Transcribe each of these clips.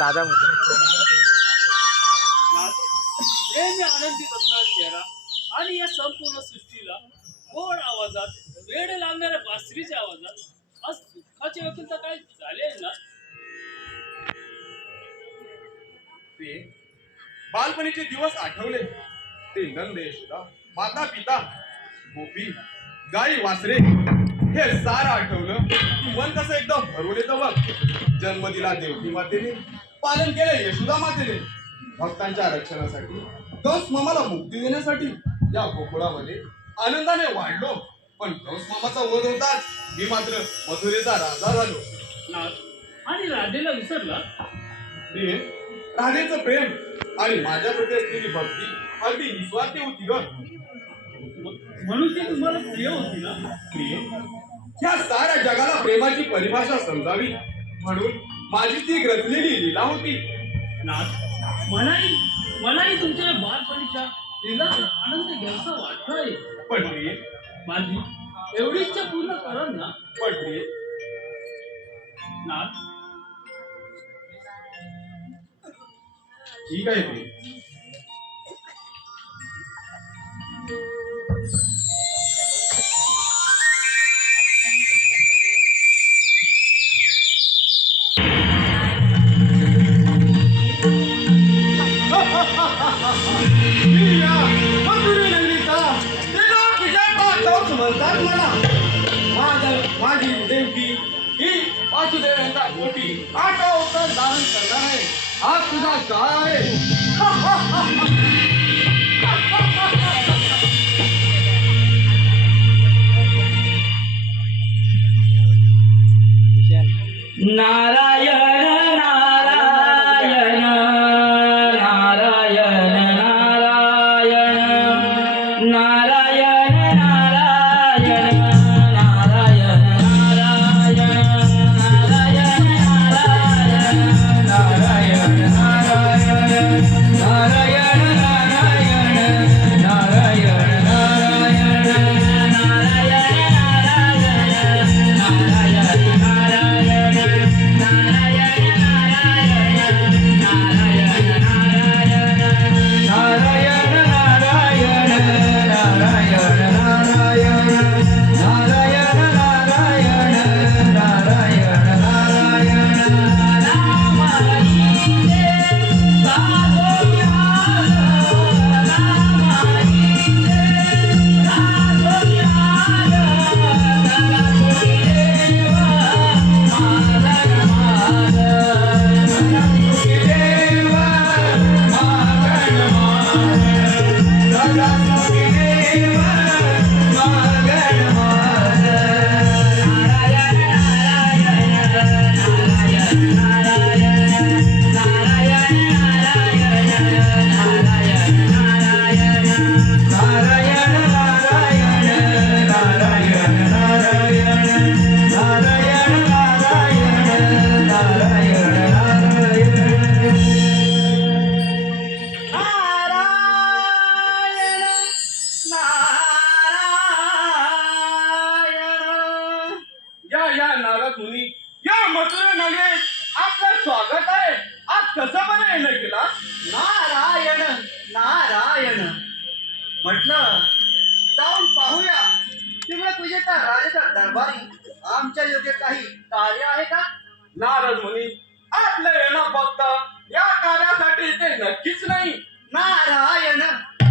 दादा नेहमी आनंदित असणारा चेहरा आणि या संपूर्ण सृष्टीला गोड आवाजात वेड लावणाऱ्या बासरीच्या आवाजात आज सुखाची वकीलता काय झालेल ना. ते बालपणीचे दिवस आठवले. ते नंद यशोदा, माता पिता, गोपी, गाई वासरे हे सारं आठवलं की मन कसं एकदम भरून येतं बघ. जन्म दिला देवकी मातेने, पालन केलं यशोदा मातेने. भक्तांच्या रक्षणासाठी, कंस मामाला मुक्ती देण्यासाठी या गोकुळामध्ये आनंदाने वाढलो. पण कंस मामाचा वध होताच मी मात्र मथुरेचा राजा झालो. नाथ आणि राधेला विसरला. प्रिय, राधेचं प्रेम आणि माझ्या प्रती असलेली भक्ती अगदी निस्वार्थी होती ग. म्हणून ती तुम्हाला प्रिय होती ना. प्रिय, या साऱ्या जगाला प्रेमाची परिभाषा समजावी म्हणून माझी ती ग्रंथलेली लीला होती. नाथ मलाही तुमच्या बालपणीच्या लीलाचा आनंद घ्यायचा वाटतोय. पण प्रिय, माझी एवढी इच्छा पूर्ण करा ना. पण प्रिय, नाथ ठीक आहे प्रिय. म्हणतात मला माझी देवकी ही वासुदेवांचा गोटी आटा उतर धारण करणार आहे. हा तुझा काळ आहे. नारायण नारायण नारायण नारायण नारायण नारायण नारायण नारायण नारायण नारायण मुनी, या मथुरा नगरीत आपलं स्वागत आहे. आज कसं बरं येणं केला. नारायण नारायण म्हटलं जाऊन पाहूया तिकडे पूजेचा राजाचा दरबारी आमच्या योग्य काही कार्य आहे का. नारद मुनी, आपलं येणं फक्त या कार्यासाठी ते नक्कीच नाही. नारायण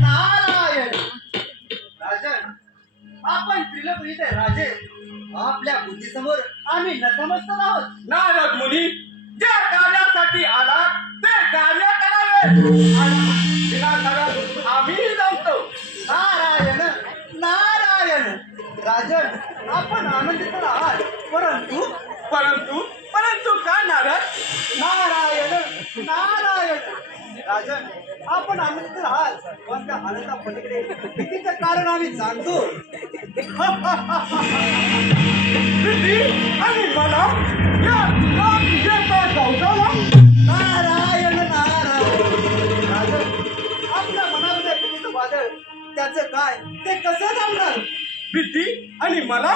नारायण राजन, आपण त्रिलोकीचे राजे, आपल्या बुद्धीसमोर आम्ही नतमस्तक आहोत. नारद मुनी, ज्या कार्यासाठी आला ते कार्य करावे. विनाकारण आम्ही जमतो. नारायण नारायण राजन, आपण आनंदित आहात, परंतु परंतु परंतु काय नारद. नारायण नारायण राजन, आपण आनंदित आहात, पण त्या आनंदा पलीकडे भीतीचं कारण आम्ही जाणतो. भीती आणि मला या विजेचा गवसाला. नारायण नारायण राजन, आपल्या मनामध्ये भीतीचं वादळ, त्याचं काय, ते कसं जमणार. भीती आणि मला.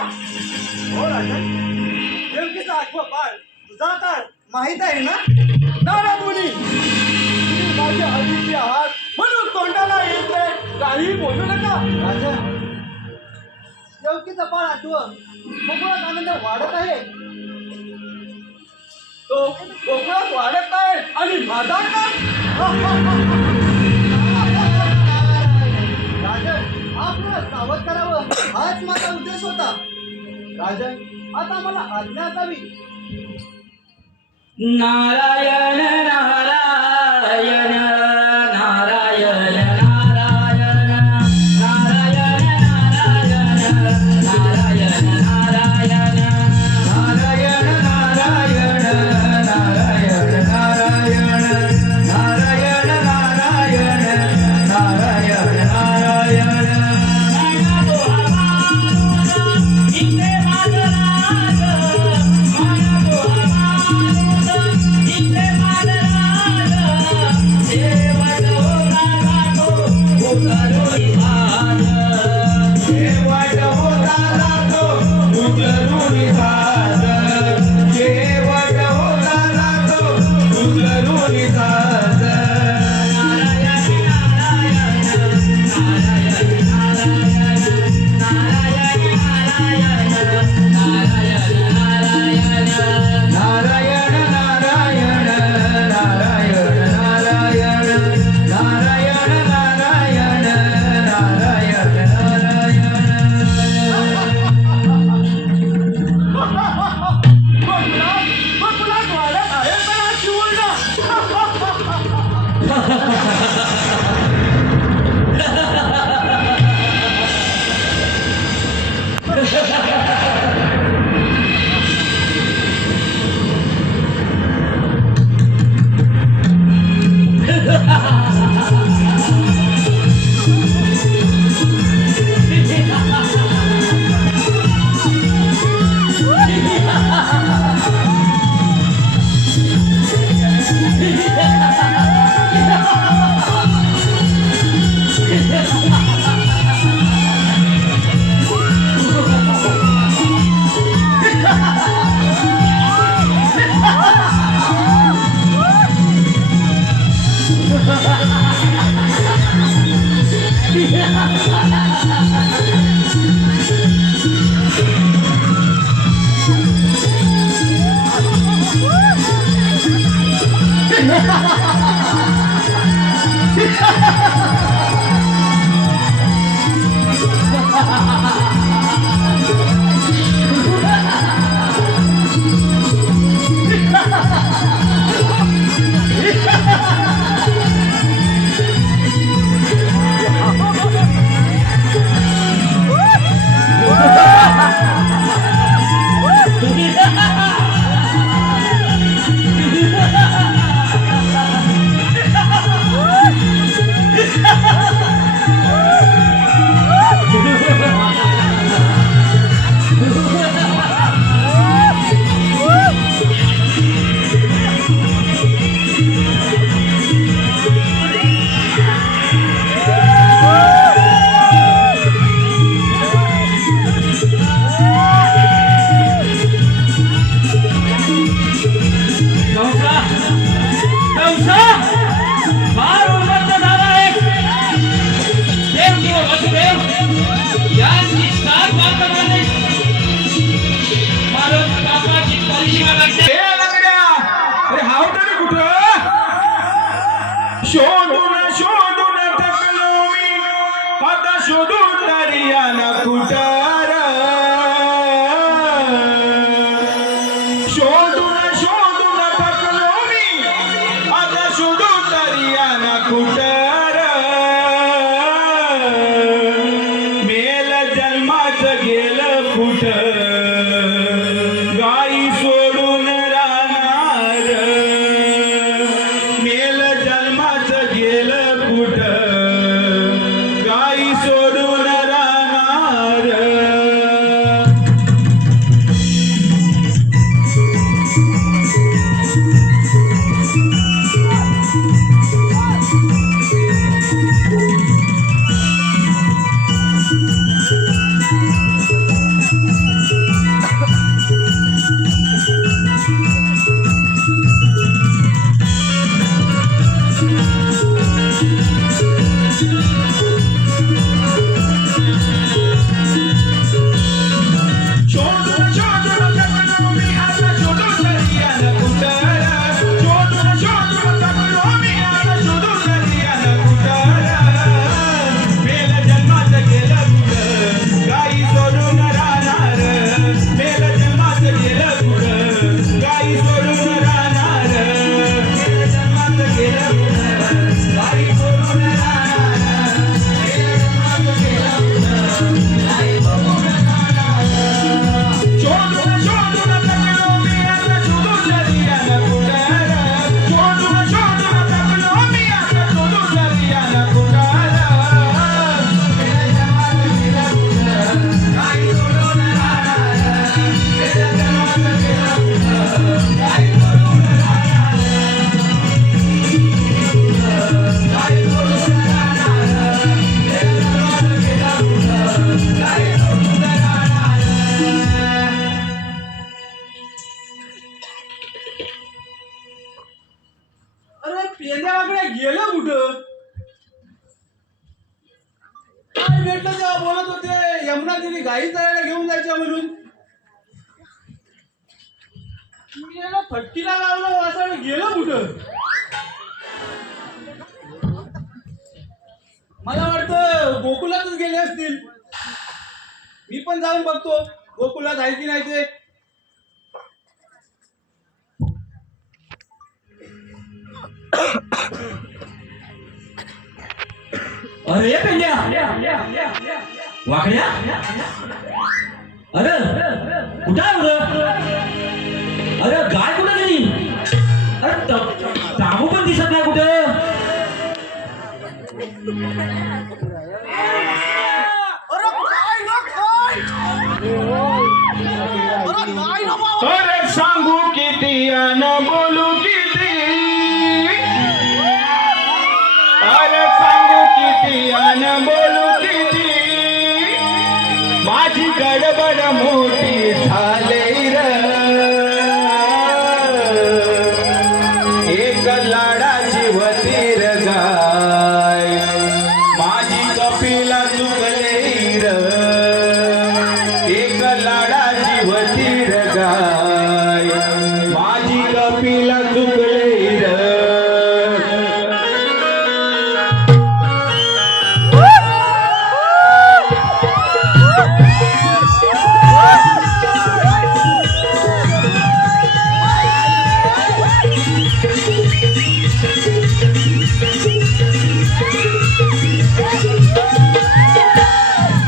हो राजन, योग्यचा आठवं बाळ तुझा काळ माहित आहे ना. नारद मुनी, तुम्ही माझ्या अतिथी आहात म्हणून तोंडाला येत नाही काही बोलू नका. राजा, देवकीचं बाळ आठवं कोकणात आनंद वाढत आहे. तो कोकणात वाढत आहे आणि माझा का? राजन, आपल्याला सावध करावं हाच माझा उद्देश होता. राजन, आता मला आज्ञा असावी. नारायण नारायण नारायण नारायण नारायण नारायण नारायण नारायण नारायण नारायण नारायण नारायण नारायण नारायण नारायण नारायण इथे माझराज इथे माझराज शेवट होता राहतो उतरुनी भाज शेवट होता राहतो उतरुनी भाज शेवट होता राहतो उतरुनी भाज नारायण नारायण नारायण नारायण नारायण नारायण नारायण नारायण नारायण नारायण नारायण नारायण नारायण नारायण नारायण कोकणात वाढत आहे तर आज शिवून शोधून शोधून थकलो मी आता शोधून दर्याला कुठार शोधून शोधून थकलो मी आता शोधून दर्याला कुठार मेल जन्माचं गेलं कुठं गाई सोडून राहणार मेल जन्माचं गेलं कुठं गाई सोडून राहणार आपण भेटलं तेव्हा बोलत होते यमुना तिने गाई चरायला घेऊन जायच्या म्हणून. मी याला फटकीला लावलं वासाने गेलं कुठं. मला वाटतं गोकुलातच गेले असतील. मी पण जाऊन बघतो गोकुलात आहे की नाही ते. अरे पेंड्या वाकड्या अरे कुठं आहे बरं? अरे गाय कुठं गेली? अरे तांबू पण दिसत नाही कुठं. अरे सांगू किती अन बोलू किती, अरे सांगू किती अन बोलू किती, माझी गडबड मोठी झाले र. एक लाडाची वतीर गाय माझी कपिला चुकले र. एक लाडाची वतीर गाय माझी कपिला चुकले र.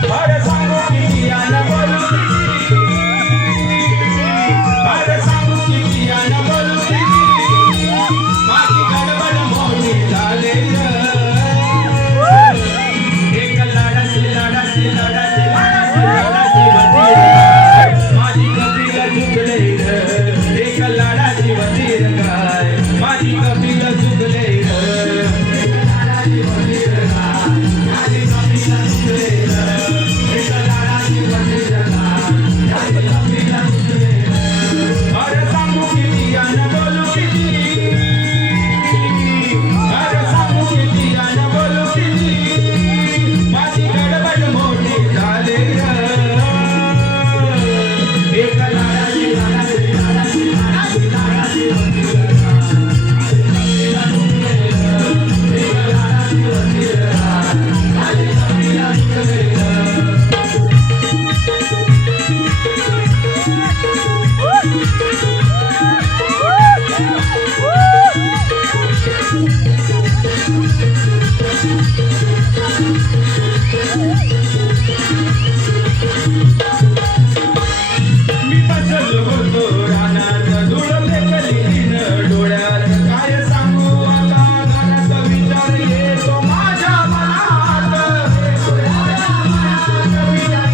अरे सांगू किती अन बोलू किती, अरे सांगू किती अन बोलू किती, माझी गडबड मोठी झाले र. एक लाडाची लाडाची लाडाची लाडाची वतीर गाय माझी कपिला चुकले र. एक लाडाची वतीर गाय माझी कपिला चुकले र. लाडाची वतीर गाय माझी कपिला चुकले र. एक लाडाची वतीर गाय माझी कपिला चुकले र. अरे सांगू किती अन बोलू किती, अरे सांगू किती अन बोलू किती, माझी गडबड मोठी झाले र. एक लाडाची लाडाची लाडाची लाडाची लाडाची वतीर गाय एक लाडाची वतीर गाय माझी कपिला चुकले र. मी बसलो होतो रानात धुळले कलीन डोळ्यात, काय सांगू आता घरात विचार येतो माझ्या मनात.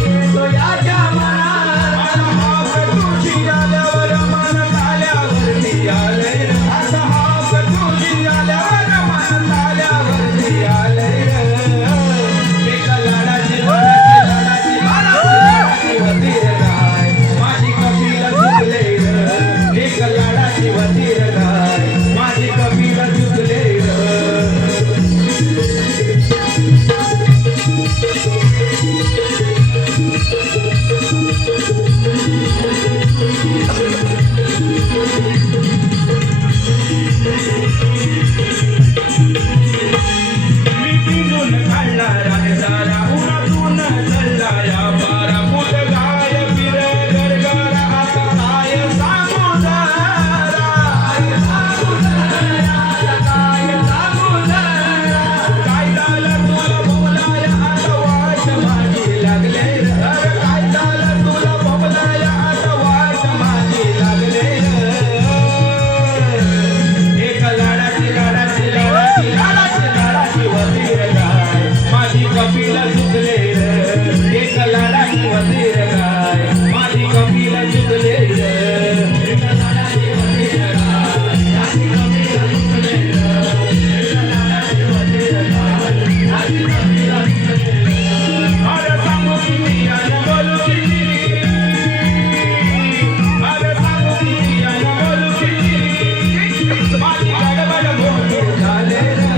येतो याच्या मनात. आता हाक तुझी आल्यावर मन झाल्यावरती आलंय र. आता हाक तुझी आल्यावर मन झाल्यावरती आलंय र. एक लाडाची लाडाची लाडाची लाडाची वतीर गाय माझी कपिला चुकले र. एक लाडाची वतीर गाय माझी कपिला चुकले र. मी पिंजून काढला राजदारा उन्हातून चढला या पारा. फुट गाय फिर गरगरा आता काय सांगू जरा. काय सांगू जरा. काय झालं तुला बोलाया आता वाट माझी लागले र. अरे काय झालं तुला बोलाया आता वाट माझी लागले र. एक लाडाची लाडाची लाडाची लाडाची लाडाची वतीर गाय माझी कपिला चुकले र. एक लाडाची वतीर गाय माझी कपिला चुकले र. एक लाडाची वतीर गाय माझी कपिला चुकले र. एक लाडाची वतीर गाय माझी कपिला चुकले र. अरे सांगू किती अन बोलू किती, अरे सांगू किती अन बोलू किती, माझी गडबड मोठी झाले र.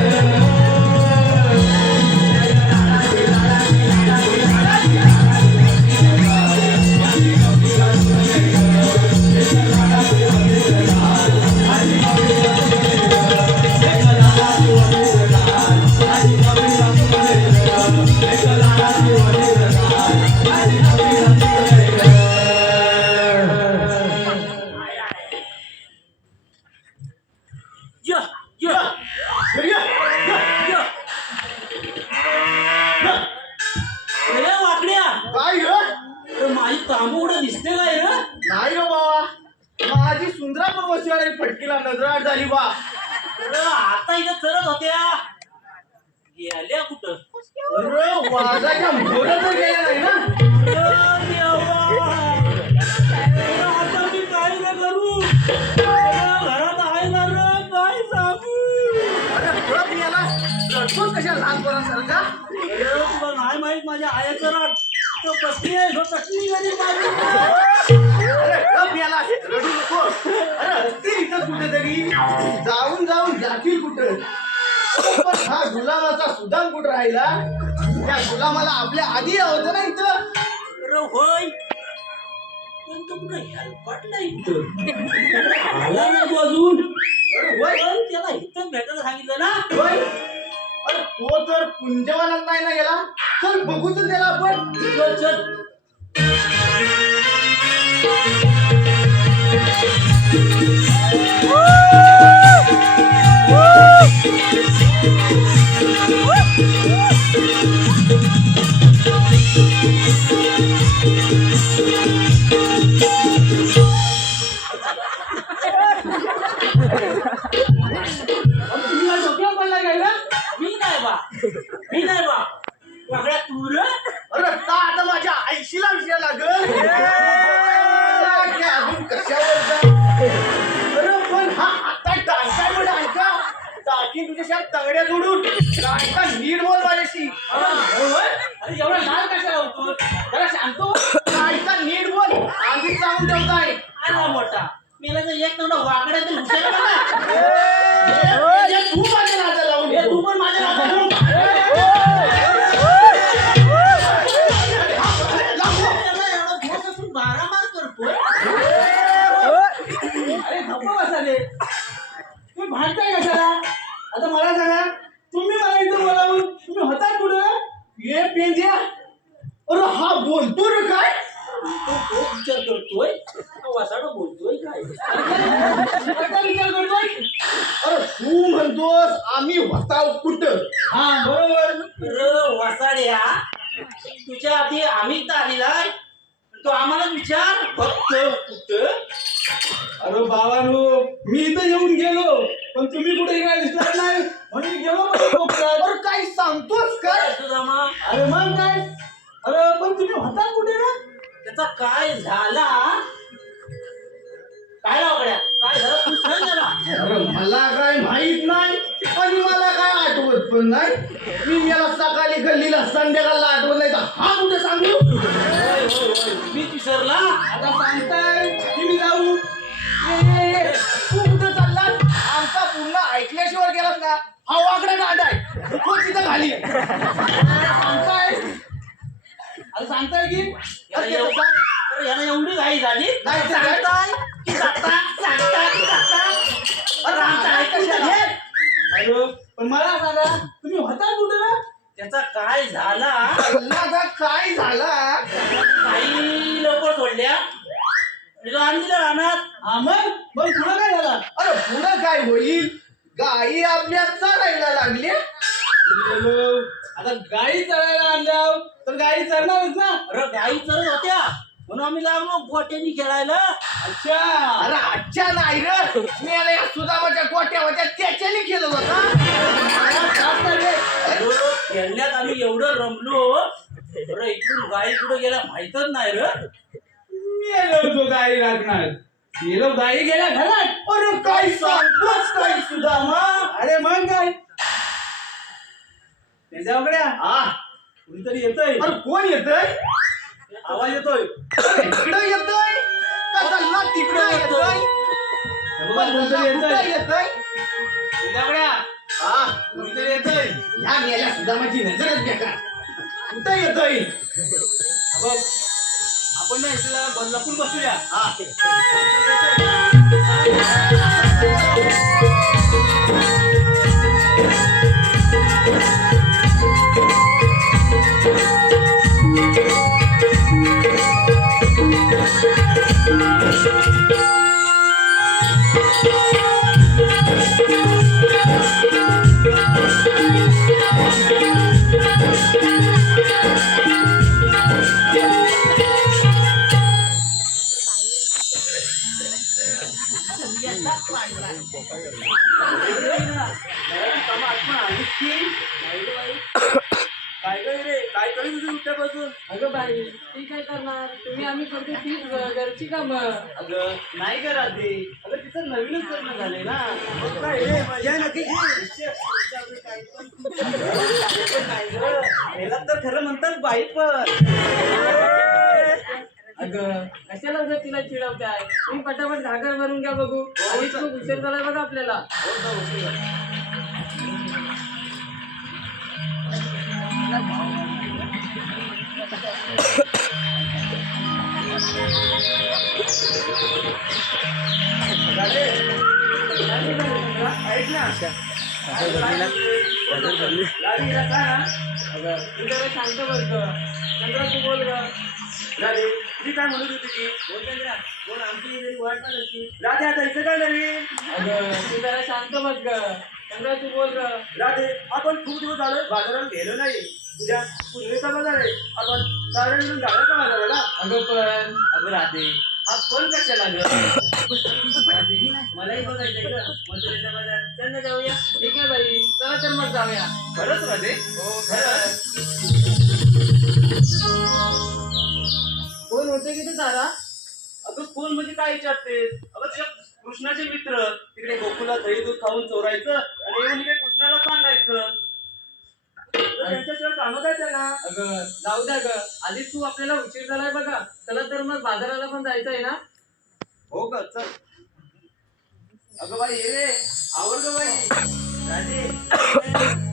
दिवसाला फटकीला नजराट झाली बा. अरे आता इथं चरत होत्या गेल्या कुठं अरे वाजाच्या मोहरा तर गेला नाही ना. अरे देवा! अरे आता मी काय नाही करू अरे घरात आहे ना रे काय सांगू अरे तुला मी याला रडतोस कशा लहानपणासारखा. अरे तुला नाही माहित माझ्या आयाचं राग तो कसली आहे तो कसली गरी माझी अरे गप याला रडू नको. अरे असतील इथं कुठेतरी जाऊन जाऊन जातील कुठं. पण हा गुलामाचा सुदाम कुठं राहिला. त्या गुलामाला आपल्या आधी होतं ना इथं. अरे होय पण तो कुठं हेल्पट नाही कुठं आला ना तो अजून अरे वय पण त्याला इथं भेटायला सांगितलं ना वय. अरे तो तर कुंजवानात नाही ना गेला. चल बघू तर त्याला आपण. चल चल तुम्ही या डोक्यावर पडला गेला. मी नाही बा वागड्या तू रे अरे ता आता माझ्या आईशीला विषय लागल. अजून कशावर जा. अरे पण हा आता टाळकाय म्हणजे ऐका टाकी तुझ्या तगड्या जोडून टाळका नीट बोल माझ्याशी. अरे एवढा लाल कशाला होतो जरा सांगतो टाळका नीट बोल आधीच सांगून ठेवताय. आला मोठा मेला तर एक तेवढा वाकड्या तर हुशार का तू माझ्या नादा लावून हे तू पण माझ्या नादाला एवढा भोस असून मारामार करतोय अरे धप्पा बसा रे. तुम्ही भांडताय कशाला. आता मला सांगा तुम्ही मला इथं बोलावून तुम्ही होता कुठं. ये पेंद्या. अरे हा बोलतो रे काय. तो विचार करतोय वासाडा बोलतोय काय आता विचार करतोय. अरे तू म्हणतोस आम्ही होता कुठं. हा बरोबर. अरे वासाड्या तुझ्या आधी आम्ही तर आलेलाय तो आम्हाला विचार फक्त कुठं अरे बाबांनो मी इथं येऊन गेलो पण तुम्ही कुठे काय दिसणार नाही म्हणून गेलो पण अरे काय सांगतोस काय. सुदामा अरे मग काय. अरे पण तुम्ही होता कुठे ना. त्याचा काय झाला काय लावड्या काय झालं तू सांग जरा अरे मला काय माहित नाही आणि मला काय आठवत पण नाही. मी याला सकाळी गल्लीला संध्याकाळला आठवत नाही तर हा कुठे सांगू. मी विसरला आता सांगताय की मी जाऊ. ए, तू कुठं चाललास. आमचा पूर्ण ऐकल्याशिवाय गेलास ना हा वाकडा गांडा आहे तो तिथं खाली आहे. सांगताय आता सांगताय की याला याला एवढी घाई झाली नाही, सांगताय की सांगता की अरे सांगताय कशाला. अरे पण मला सांगा तुम्ही होता कुठं ना. त्याचा काय झाला आता काय झाला. काही लवकर सोडल्या आणलं राहणार हा मग पुढं काय झालं. अरे पुढं काय होईल. गायी आपल्या चरायला लागल्या. आता गायी चरायला आणल्या तर गायी चरणारच ना. अरे गाई चरत होत्या म्हणून आम्ही लागलो गोट्यानी खेळायला अच्छा. अरे अच्छा नाही रे. मी याला या सुदामाच्या गोट्या होत्या त्याच्याने केलं होतं. खेळण्यात आम्ही एवढं रमलो अरे इकडून गाई कुठं गेला माहितच नाही रे मेलो गाई लागणार. मेलो गाई गेल्या घरात. अरे काय सांगतोस काय सुदामा. अरे मग काय त्याच्याकडे हा कुणीतरी येतोय. अरे कोण येतोय. आवाज येतोय. इकडं येतोय का चालला तिकडं येतोय. कुठं येतोय. त्याच्याकडे हा कुणीतरी येतोय. ह्या मेल्या सुदामाची नजरच बेकार. कुठं येतोय. बघ आपण ना इथं लपून बसूया. कधी तुझी उठल्यापासून? अगं बाई ती काय करणार तुम्ही आम्ही करते तीच घरची कामं. अगं नाही करा ते. अगं तिचं नवीनच लग्न झालंय ना. मग काय रे, मजा नक्की घे. नाही गं, ह्याला तर खरं म्हणतात बाई पण. अगं कशाला उद्या तिला चिडवताय तुम्ही पटापट घागर भरून घ्या बघू. आधीच खूप उशीर झालाय बघा आपल्याला. ऐक ना. अगं तू जरा शांत बस ग. चंद्रा तू बोल ग. राधे, तुझी काय म्हणत होती ती? बोल चंद्रा, बोल. आमची जरी वाट नाही असती. राधे, आता इथं काय नवीन? अगं तू जरा शांत बस ग. चंद्रा तू बोल ग. राधे, आपण खूप दिवस झालं बाजारात गेलो नाही. तुझ्या पुनवेचा बाजार आहे. आपण सारे मिळून जाऊया बाजाराला? अगं राधे, हा फोन कशाला ग? राधे, मलाही बघायचंय ग मथुरेचा बाजार. चल ना जाऊया. ठीक आहे बाई चला तर मग जाऊया. खरंच राधे? हो खरंच. कोण होते की ते तारा? अगं कोण म्हणजे काय विचारते? अगं तुझ्या कृष्णाचे मित्र तिकडे गोकुला दही दूध खाऊन चोरायचं आणि येऊन इकडे कृष्णाला सांगायचं. तर त्यांच्याशिवाय कामं काय त्यांना? अगं जाऊ द्या ग. आधीच तू आपल्याला उशीर झालाय बघा. चला तर मग बाजाराला पण जायचंय ना. हो ग, चल. अगं बाई ये रे, आवर ग बाई. राधे,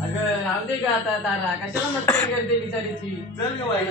अगं राहू दे ग आता तारा कशाला मस्करी करते बिचारीची. चल ग बाई.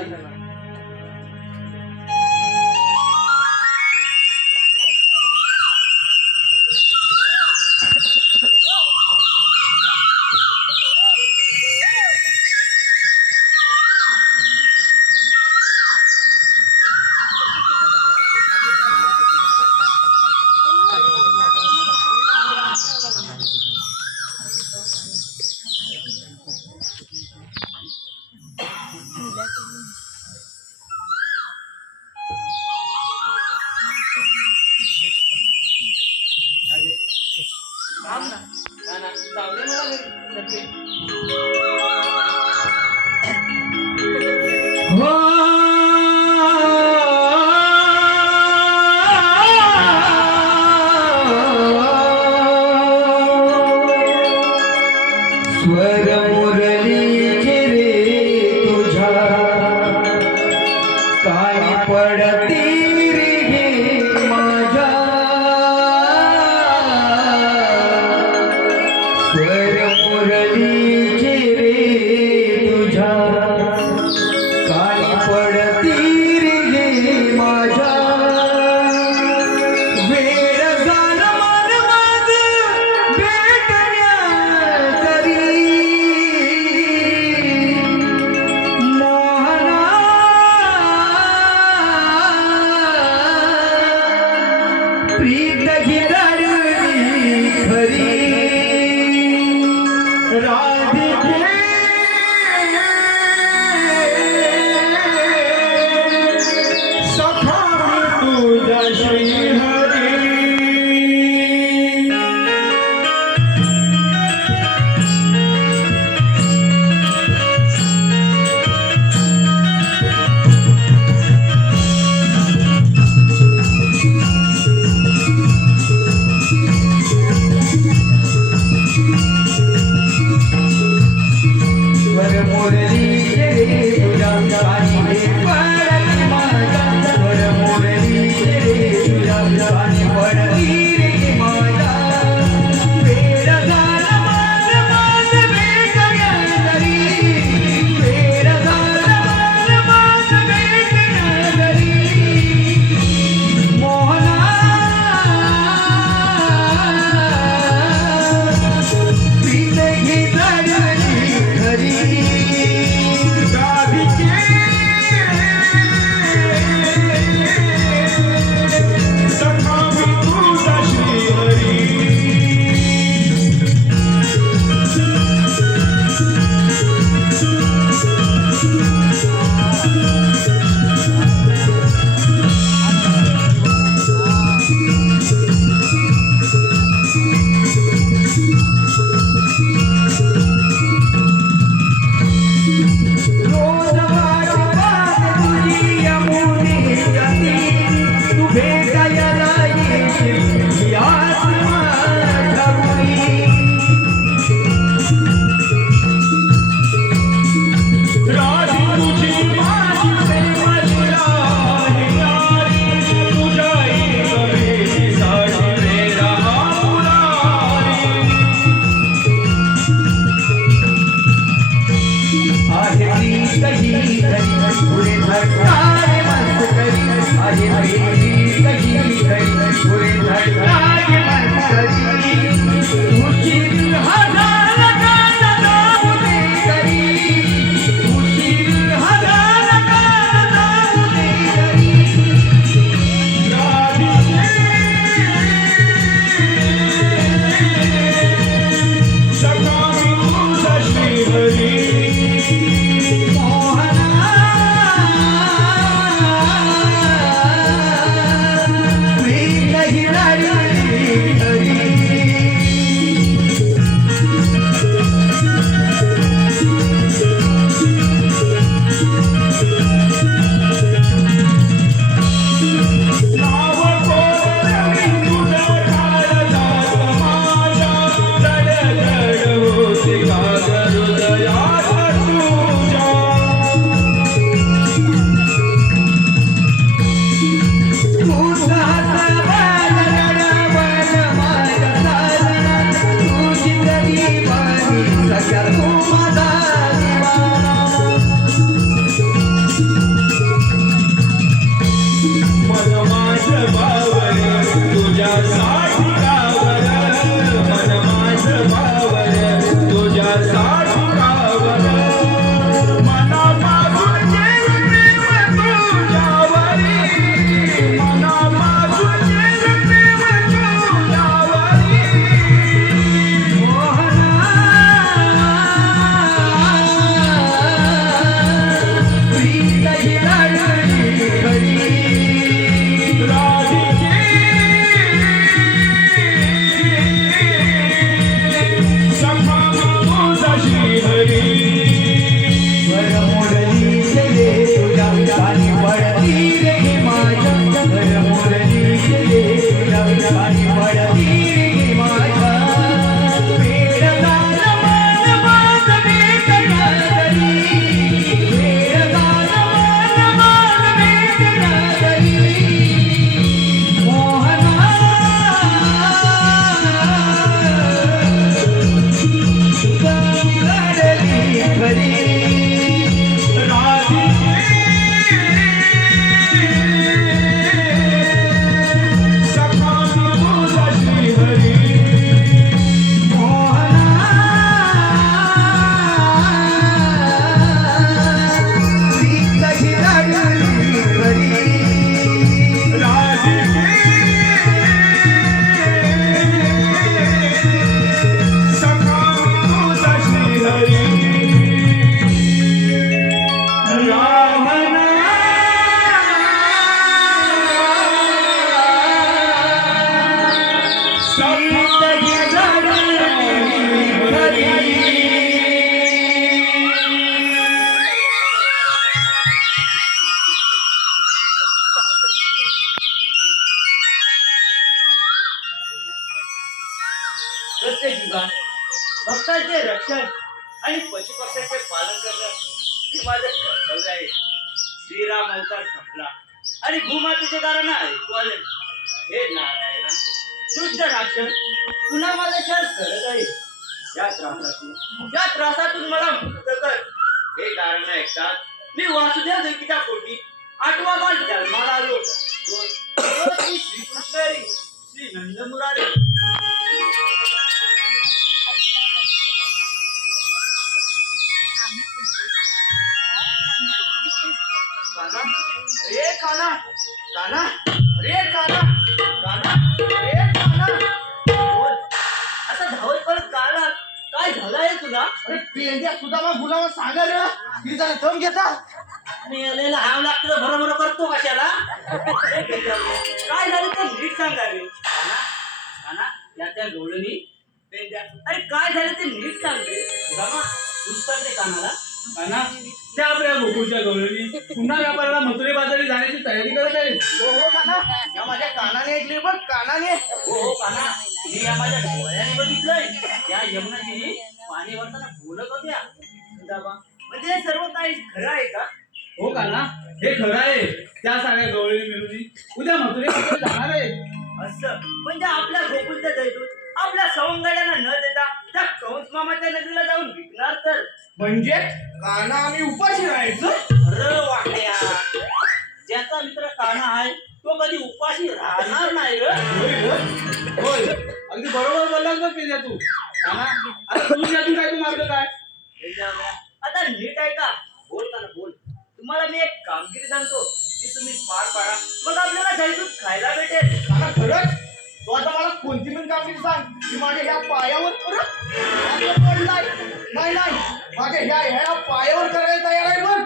तुका भक्तांचे रक्षण आणि पशुपक्ष्यांचे पालन करणं हे माझं कर्तव्य आहे. श्रीराम अवतार संपला आणि भूमातेचे कारण ऐकू आले. हे नारायण दुष्ट राक्षस पुन्हा माझा शर करत आहे. या त्रासातून मला मुक्त कर. हे कारण ऐकतात मी वासुदेव देवीच्या पोटी 8वा बाल जन्माला आलो. श्री श्रीकृष्ण हरी, श्री नंद मुरारी. काना रे काना काना रे काना काना रे काना. बोल आता धावत परत काला काय झालं आहे तुला? अरे पेंड्या सुद्धा गुलाम सांगा रे की जरा दम घेता. मेलेला हाव लागतं बरोबर करतो कशाला? काय झालं ते नीट सांगा रे. काना काना या त्या गवळणी पेंड्या अरे काय झालं ते नीट सांग रे. गामा दुसरं ते कानाला काना त्या आपल्या गोकुळच्या गवळणी पुन्हा व्यापाराला मथुरे बाजारी जाण्याची तयारी करत आहे. हो हो काना या माझ्या कानाने ऐकले बघ कानाने. हो हो काना मी या माझ्या डोळ्याने बघितलंय. या यमुनाजीने पाणी भरताना बोलत होत्या. म्हणजे हे सर्व काही खरं आहे का? हो काना हे खरं आहे. त्या सगळ्या गवळणी मिळून उद्या मथुरे बाजारी जाणार आहे. असं म्हणजे आपल्या गोकुळच्या दैतून आपल्या सवंगड्यांना न देता त्या कंस मामाच्या नदीला जाऊन विकणार तर म्हणजे काना आम्ही उपाशी राहायचं. अरे वाट्या ज्याचा मित्र काना आहे तो कधी उपाशी राहणार नाही रे. होय अगदी बरोबर बोललास बघ पिल्या तू. काना आता तू यातून काय तू मार्ग काय? आता नीट आहे का? बोल का ना बोल. तुम्हाला मी एक कामगिरी सांगतो ती तुम्ही पार पाडा मग आपल्याला दैतून खायला भेटेल. काना खरंच तो आता मला कोणती पण कामगिरी सांग की माझ्या ह्या पायावर पडलाय. नाही नाही माझ्या ह्या पायावर करायला तयार आहे. बघ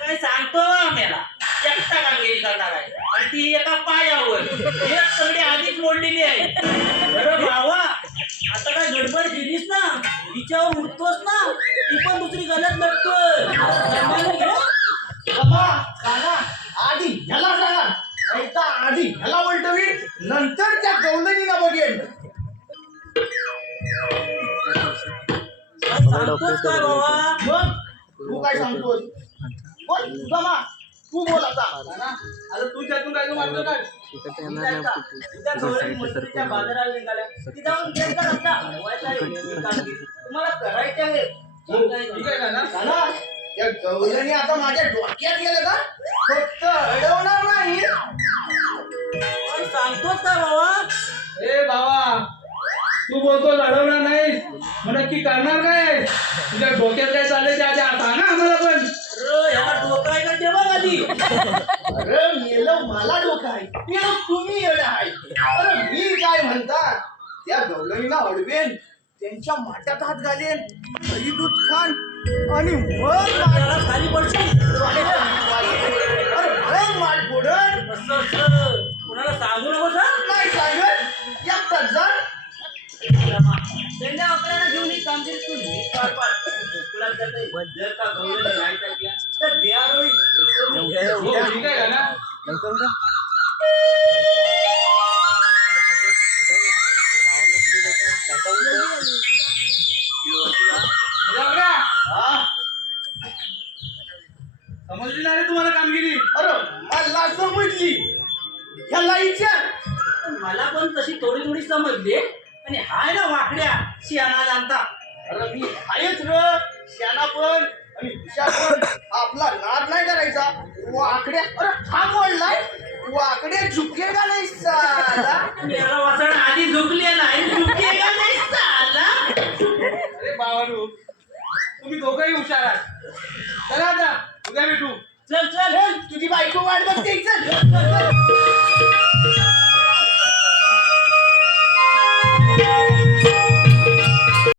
काय सांगतो आम्हाला एकटा कामगिरी करणार आहे आणि ती एका पायावर एक सगळी आधीच मोडलेली आहे. अरे बाबा आता काय गडबड केलीस ना तिच्यावर उठतोस ना ती पण दुसरी गलत नसतोय. आधी ह्याला सांगा ऐका आधी ह्याला वळटवी नंतर त्या गवलनीला बघेल. सांगतोस काय बाबा? मग तू काय सांगतोस? बोल तुझा मा तू बोल आता. आता तू त्यातून काय तू मार्ग काय? उद्या गवळणी मजुरीच्या बाजाराला निघाल्या की जाऊन घेत का रस्ता ठेवायचा आहे ही कामगिरी तुम्हाला करायची आहे. ठीक आहे काना. काना या गवळणी आता माझ्या डोक्यात गेलं का? फक्त अडवणार नाही. सांगतोस का बाबा? ए बाबा तू बोलतोस अडवणार नाही मग नक्की करणार काय? तुझ्या डोक्यात काय चाललंय त्या आधी आता ना आम्हाला पण. अरे ह्याला डोकं आहे का तेव्हा आधी? अरे मेलं मला डोकं आहे मेलं तुम्ही येणं आहे. अरे मी काय म्हणता त्या गवळणीला अडवेन त्यांच्या माट्यात हात घालेन दही दूध खान आणि मग मला खाली पडशील. अरे मग माठ फोडन. कुणाला सांगू नको सर. नाही सांगत एकटाच जा. त्यांच्या आपल्याला घेऊन ही कामगिरी तू नीट पार पाड. जर का गवळणी नाही टाकल्या तर बिहारोळी हो, ठीक आहे काना. समजली नाही रे तुम्हाला कामगिरी? अरे मला समजली ह्याला विचार. मला पण तशी थोडी थोडी समजली आणि हाय ना वाकड्या शियाना जाणता. अरे मी आहेच र शियाना पण आणि हुशार पण. आपला नाद नाही करायचा. वाकड्या अरे हा बोललाय वाकड्या झुकेगा नाही साला. मेरा वासण आधी झुकले नाही झुकेगा नाही साला. अरे बाबांनो तुम्ही दोघंही हुशार आहात. चला आता उद्या भेटू. चल चल तुझी बायको वाट बघते. चल